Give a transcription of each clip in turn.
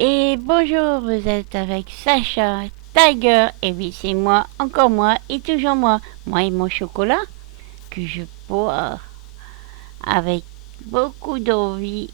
Et bonjour, vous êtes avec Sacha Tiger. Et oui, c'est moi, encore moi, et toujours moi. Moi et mon chocolat que je bois avec beaucoup d'envie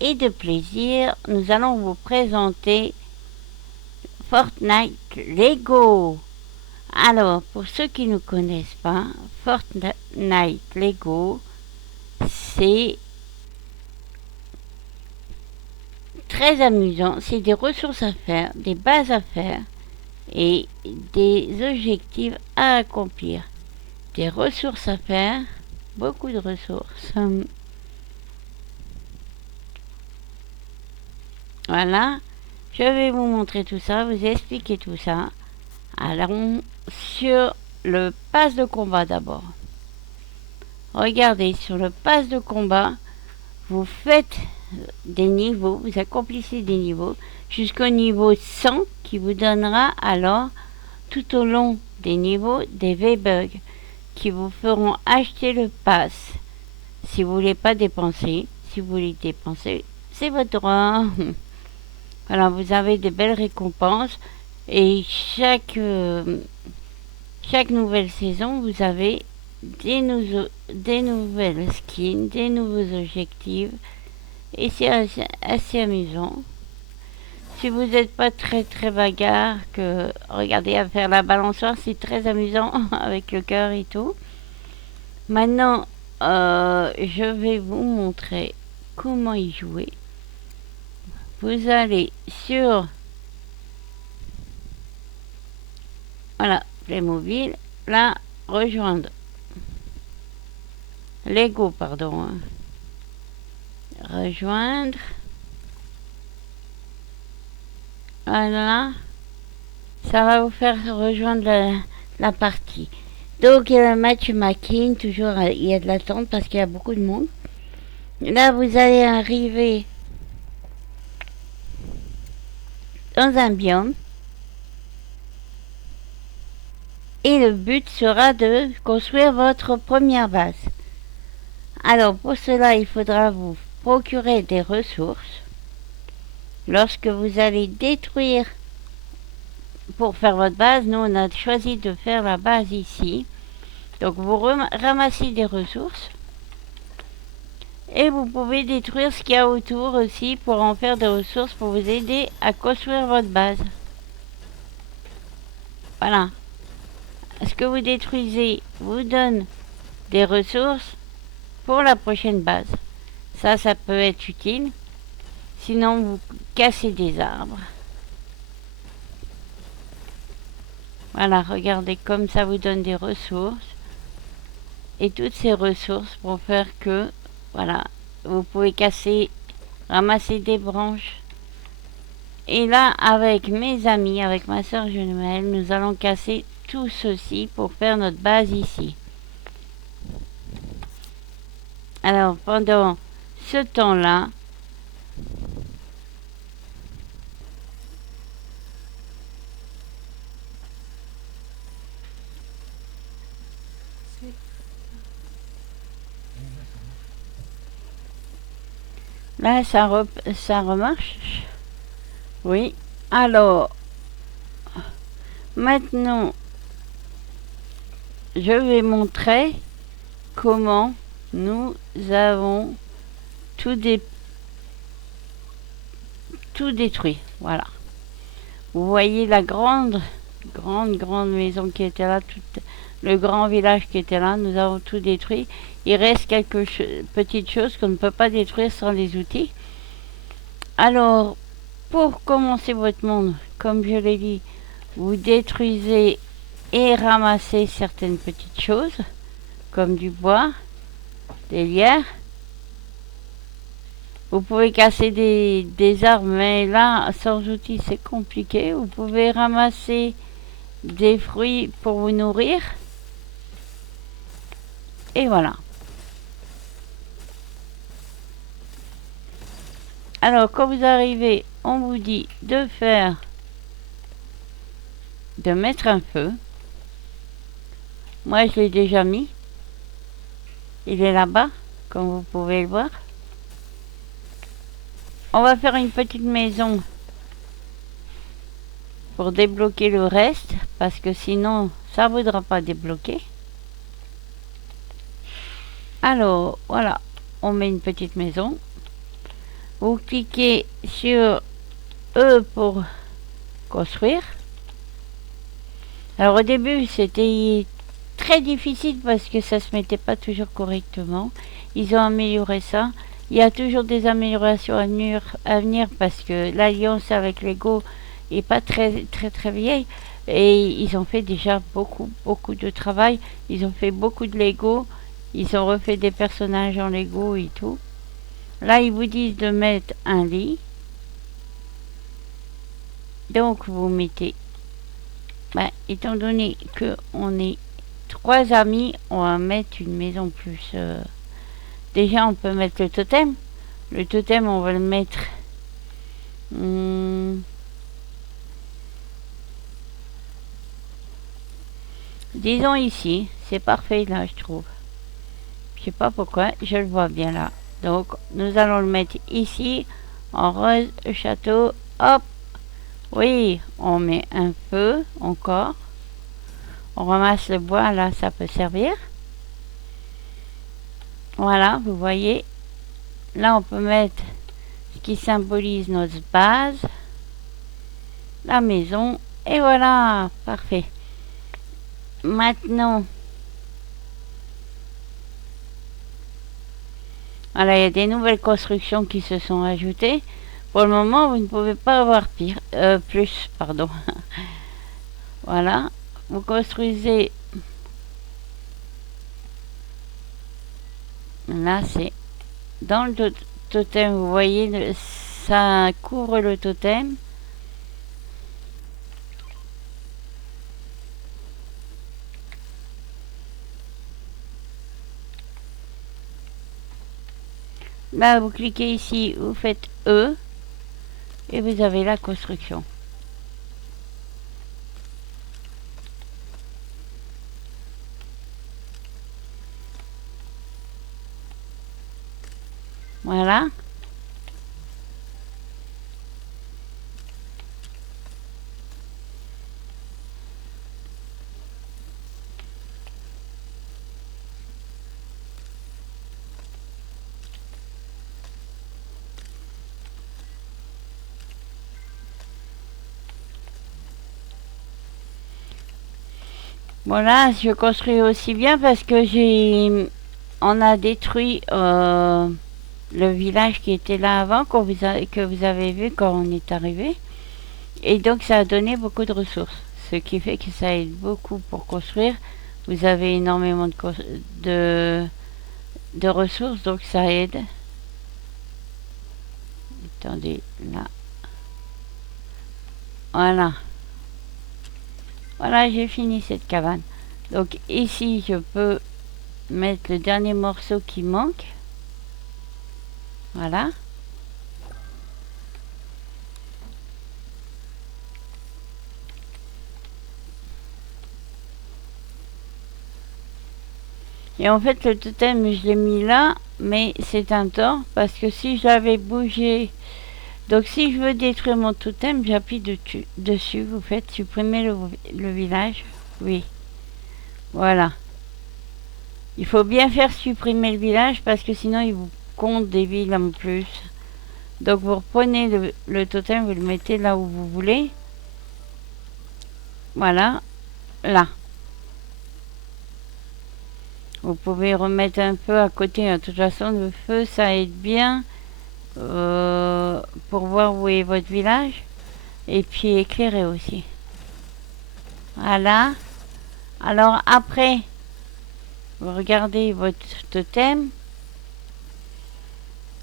et de plaisir. Nous allons vous présenter Fortnite Lego. Alors, pour ceux qui ne connaissent pas, Fortnite Lego, c'est très amusant. C'est des ressources à faire, des bases à faire et des objectifs à accomplir. Des ressources à faire, beaucoup de ressources. Voilà, je vais vous montrer tout ça, vous expliquer tout ça. Allons sur le pass de combat d'abord. Regardez, sur le pass de combat, vous faites des niveaux, vous accomplissez des niveaux jusqu'au niveau 100 qui vous donnera alors tout au long des niveaux des V-Bugs qui vous feront acheter le pass. Si vous voulez pas dépenser, si vous voulez dépenser, c'est votre droit. Voilà, vous avez de belles récompenses et chaque nouvelle saison, vous avez des nouvelles skins, des nouveaux objectifs et c'est assez amusant. Si vous n'êtes pas très bagarre, que regardez à faire la balançoire, c'est très amusant avec le cœur et tout. Maintenant, je vais vous montrer comment y jouer. Vous allez sur voilà, Playmobil, là, rejoindre. Lego, pardon. Rejoindre. Voilà. Ça va vous faire rejoindre la partie. Donc, il y a le matchmaking, toujours, il y a de l'attente parce qu'il y a beaucoup de monde. Là, vous allez arriver dans un biome. Et le but sera de construire votre première base. Alors, pour cela, il faudra vous procurer des ressources. Lorsque vous allez détruire pour faire votre base, nous on a choisi de faire la base ici. Donc vous ramassez des ressources et vous pouvez détruire ce qu'il y a autour aussi pour en faire des ressources pour vous aider à construire votre base. Voilà. Ce que vous détruisez vous donne des ressources pour la prochaine base. Ça peut être utile. Sinon, vous cassez des arbres. Voilà, regardez comme ça vous donne des ressources. Et toutes ces ressources vont faire que, voilà, vous pouvez casser, ramasser des branches. Et là, avec mes amis, avec ma soeur jumelle, nous allons casser tout ceci pour faire notre base ici. Alors, pendant ce temps-là, là, ça remarche. Oui. Alors, maintenant, je vais montrer comment nous avons tout détruit. Voilà. Vous voyez la grande maison qui était là, le grand village qui était là. Nous avons tout détruit. Il reste quelques petites choses qu'on ne peut pas détruire sans les outils. Alors, pour commencer votre monde, comme je l'ai dit, vous détruisez et ramassez certaines petites choses, comme du bois, des lierres. Vous pouvez casser des arbres, mais là, sans outils, c'est compliqué. Vous pouvez ramasser des fruits pour vous nourrir. Et voilà. Alors, quand vous arrivez, on vous dit de mettre un feu. Moi, je l'ai déjà mis. Il est là-bas, comme vous pouvez le voir. On va faire une petite maison pour débloquer le reste, parce que sinon ça ne voudra pas débloquer. Alors voilà, on met une petite maison. Vous cliquez sur E pour construire. Alors au début c'était très difficile parce que ça se mettait pas toujours correctement. Ils ont amélioré ça. Il y a toujours des améliorations à venir parce que l'alliance avec Lego est pas très vieille et ils ont fait déjà beaucoup de travail. Ils ont fait beaucoup de Lego. Ils ont refait des personnages en Lego et tout. Là ils vous disent de mettre un lit. Donc vous mettez, étant donné que on est 3 amis, on va mettre une maison plus. Déjà on peut mettre le totem. Le totem on va le mettre. Disons ici, c'est parfait là je trouve. Je sais pas pourquoi, je le vois bien là. Donc nous allons le mettre ici, en rose, château, hop. Oui, on met un feu encore. On ramasse le bois, là, ça peut servir. Voilà, vous voyez. Là, on peut mettre ce qui symbolise notre base. La maison. Et voilà, parfait. Maintenant, voilà, il y a des nouvelles constructions qui se sont ajoutées. Pour le moment, vous ne pouvez pas avoir plus, pardon. Voilà, vous construisez. Là, c'est dans le totem, vous voyez, ça couvre le totem. Là, vous cliquez ici, vous faites E et vous avez la construction. Voilà. Voilà, je construis aussi bien parce que on a détruit le village qui était là avant, que vous avez vu quand on est arrivé. Et donc ça a donné beaucoup de ressources, ce qui fait que ça aide beaucoup pour construire. Vous avez énormément de ressources, donc ça aide. Attendez, là. Voilà. Voilà, j'ai fini cette cabane. Donc ici, je peux mettre le dernier morceau qui manque. Voilà. Et en fait, le totem, je l'ai mis là, mais c'est un tort, parce que si j'avais bougé... Donc si je veux détruire mon totem, j'appuie dessus, vous faites supprimer le village. Oui. Voilà. Il faut bien faire supprimer le village, parce que sinon il vous compte des villes en plus. Donc vous reprenez le totem, vous le mettez là où vous voulez. Voilà. Là. Vous pouvez remettre un peu à côté. De toute façon, le feu, ça aide bien pour voir où est votre village. Et puis éclairer aussi. Voilà. Alors après, vous regardez votre totem.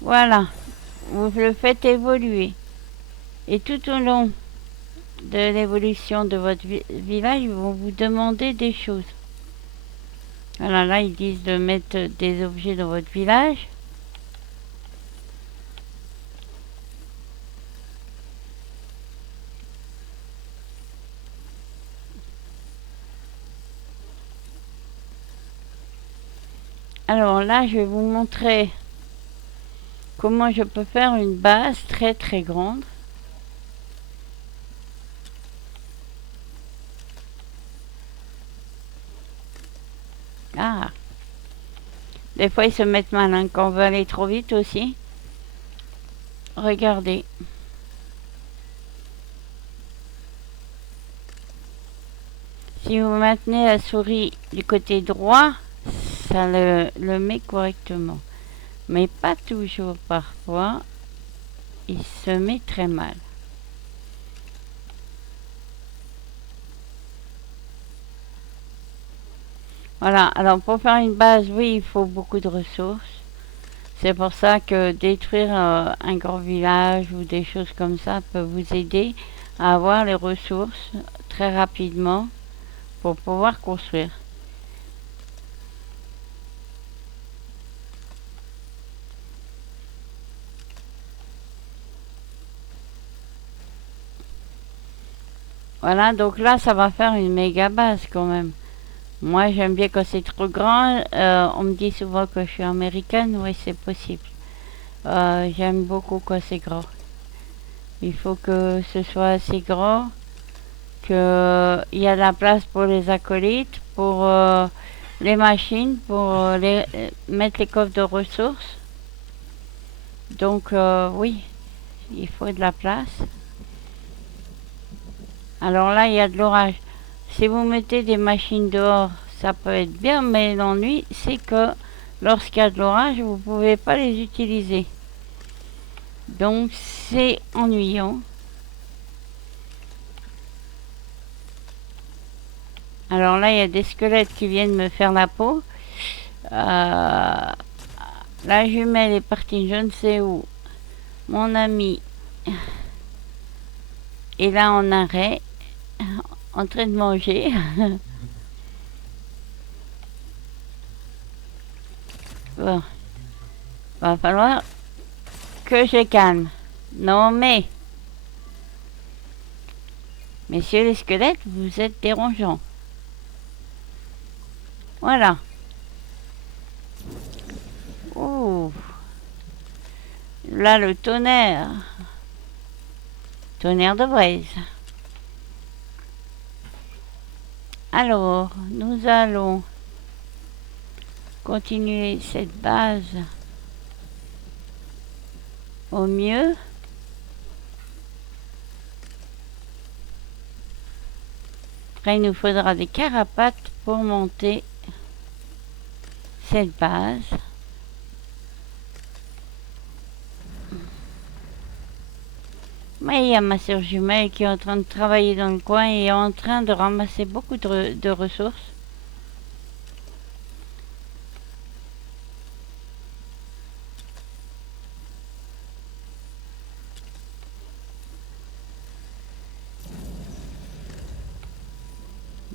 Voilà. Vous le faites évoluer. Et tout au long de l'évolution de votre village, ils vont vous demander des choses. Alors là, ils disent de mettre des objets dans votre village. Alors là, je vais vous montrer comment je peux faire une base très grande. Ah, des fois ils se mettent mal hein, quand on veut aller trop vite aussi. Regardez. Si vous maintenez la souris du côté droit, ça le met correctement. Mais pas toujours, parfois, il se met très mal. Voilà, alors pour faire une base, oui, il faut beaucoup de ressources. C'est pour ça que détruire un grand village ou des choses comme ça peut vous aider à avoir les ressources très rapidement pour pouvoir construire. Voilà, donc là, ça va faire une méga base quand même. Moi, j'aime bien quand c'est trop grand. On me dit souvent que je suis américaine. Oui, c'est possible. J'aime beaucoup quand c'est grand. Il faut que ce soit assez grand, qu'il y a de la place pour les acolytes, pour les machines, pour mettre les coffres de ressources. Donc, oui, il faut de la place. Alors là, il y a de l'orage. Si vous mettez des machines dehors, ça peut être bien, mais l'ennui, c'est que lorsqu'il y a de l'orage, vous ne pouvez pas les utiliser. Donc, c'est ennuyant. Alors là, il y a des squelettes qui viennent me faire la peau. La jumelle est partie je ne sais où. Mon ami est là en arrêt, en train de manger. Bon, va falloir que je calme. Non mais, messieurs les squelettes, vous êtes dérangeants. Voilà. Ouh. Là, le tonnerre. Tonnerre de braise. Alors, nous allons continuer cette base au mieux. Après, il nous faudra des carapates pour monter cette base. Mais il y a ma sœur jumelle qui est en train de travailler dans le coin et est en train de ramasser beaucoup de ressources.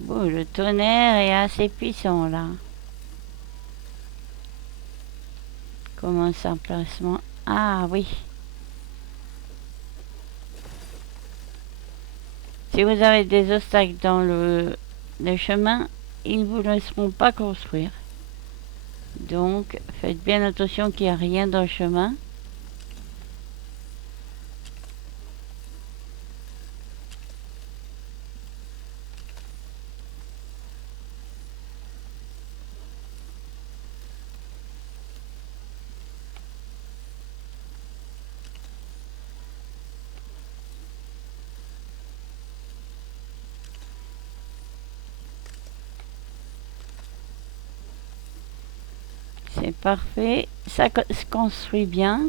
Bon, le tonnerre est assez puissant là. Comment ça, emplacement? Ah oui. Si vous avez des obstacles dans le chemin, ils ne vous laisseront pas construire. Donc, faites bien attention qu'il n'y a rien dans le chemin. C'est parfait. Ça se construit bien.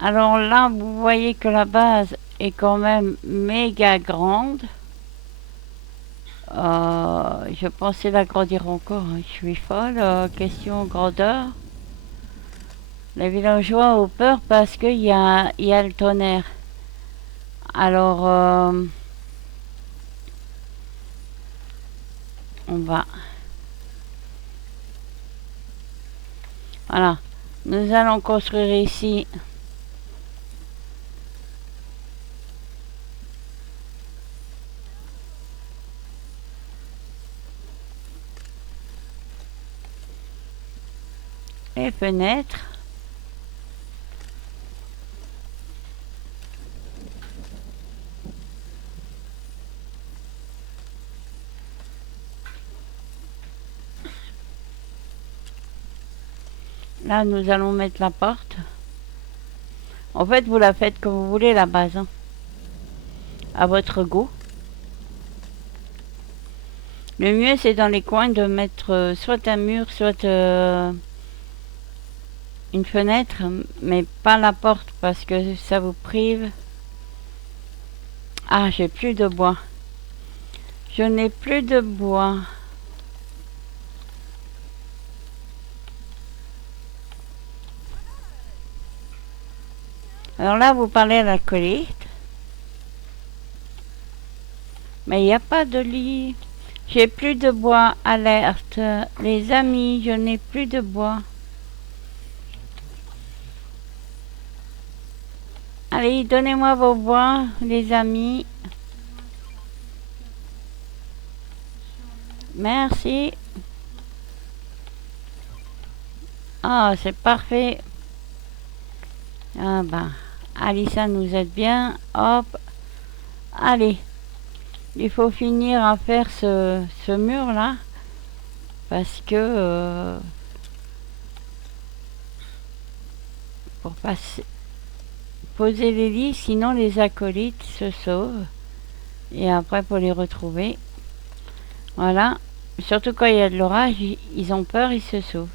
Alors là, vous voyez que la base est quand même méga grande. Je pensais l'agrandir encore. Hein. Je suis folle. Question grandeur. Les villageois ont peur parce il y a le tonnerre. Alors, on va. Voilà. Nous allons construire ici les fenêtres. Là, nous allons mettre la porte. En fait, vous la faites comme vous voulez, la base, hein, à votre goût. Le mieux, c'est dans les coins de mettre soit un mur, soit une fenêtre, mais pas la porte parce que ça vous prive. Ah, j'ai plus de bois. Je n'ai plus de bois. Alors là, vous parlez à l'acolyte. Mais il n'y a pas de lit. J'ai plus de bois. Alerte. Les amis, je n'ai plus de bois. Allez, donnez-moi vos bois, les amis. Merci. Ah, c'est parfait. Ah ben, Alissa nous aide bien. Hop. Allez. Il faut finir à faire ce mur-là. Parce que... pour passer... poser les lits, sinon les acolytes se sauvent. Et après, pour les retrouver. Voilà. Surtout quand il y a de l'orage, ils ont peur, ils se sauvent.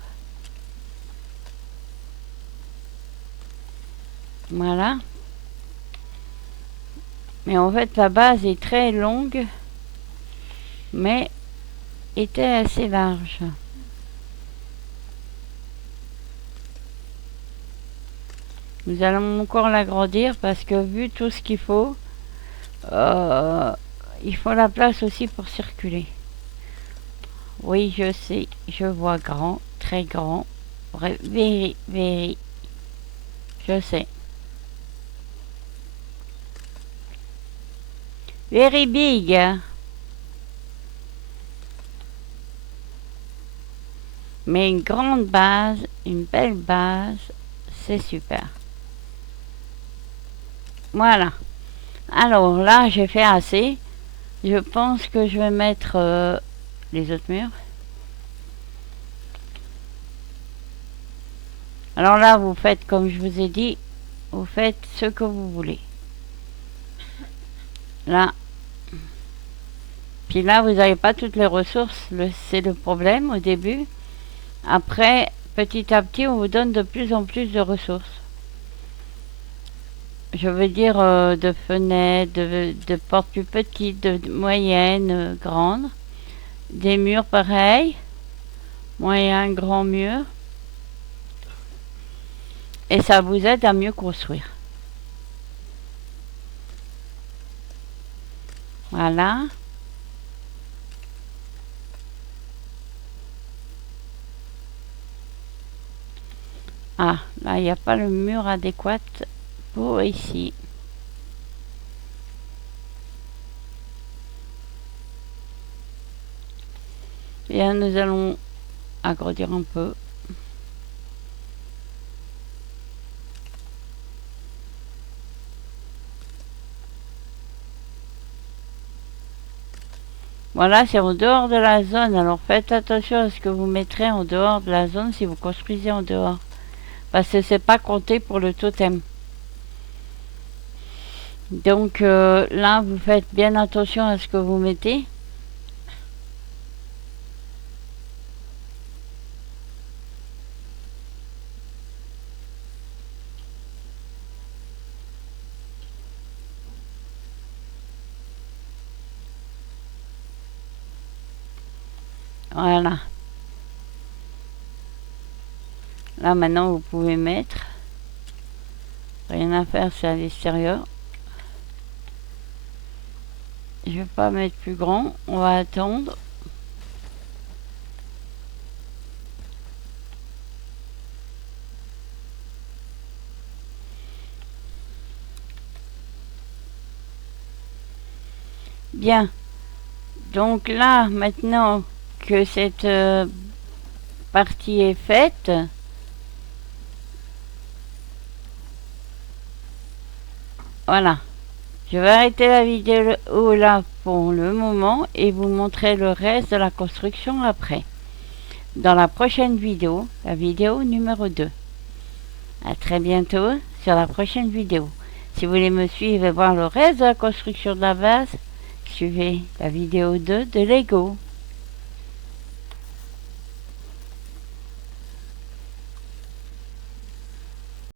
Voilà. Mais en fait, la base est très longue, mais était assez large. Nous allons encore l'agrandir parce que vu tout ce qu'il faut, il faut la place aussi pour circuler. Oui, je sais, je vois grand, très grand, very, very, je sais. Very big. Mais une grande base, une belle base, c'est super. Voilà. Alors là, j'ai fait assez. Je pense que je vais mettre les autres murs. Alors là, vous faites comme je vous ai dit, vous faites ce que vous voulez. Là. Puis là, vous n'avez pas toutes les ressources. C'est le problème au début. Après, petit à petit, on vous donne de plus en plus de ressources. Je veux dire de fenêtres, de portes plus petites, de moyennes, grandes. Des murs pareils. Moyen, grand mur. Et ça vous aide à mieux construire. Voilà. Ah, là, il n'y a pas le mur adéquat pour ici. Bien, nous allons agrandir un peu. Voilà, c'est en dehors de la zone. Alors faites attention à ce que vous mettrez en dehors de la zone si vous construisez en dehors. Parce que c'est pas compté pour le totem. Donc là, vous faites bien attention à ce que vous mettez. Voilà. Là, maintenant, vous pouvez mettre. Rien à faire, c'est à l'extérieur. Je vais pas mettre plus grand. On va attendre. Bien. Donc là, maintenant que cette partie est faite, voilà. Je vais arrêter la vidéo là pour le moment et vous montrer le reste de la construction après. dans la prochaine vidéo, la vidéo numéro 2. À très bientôt sur la prochaine vidéo. Si vous voulez me suivre et voir le reste de la construction de la base, suivez la vidéo 2 de Lego.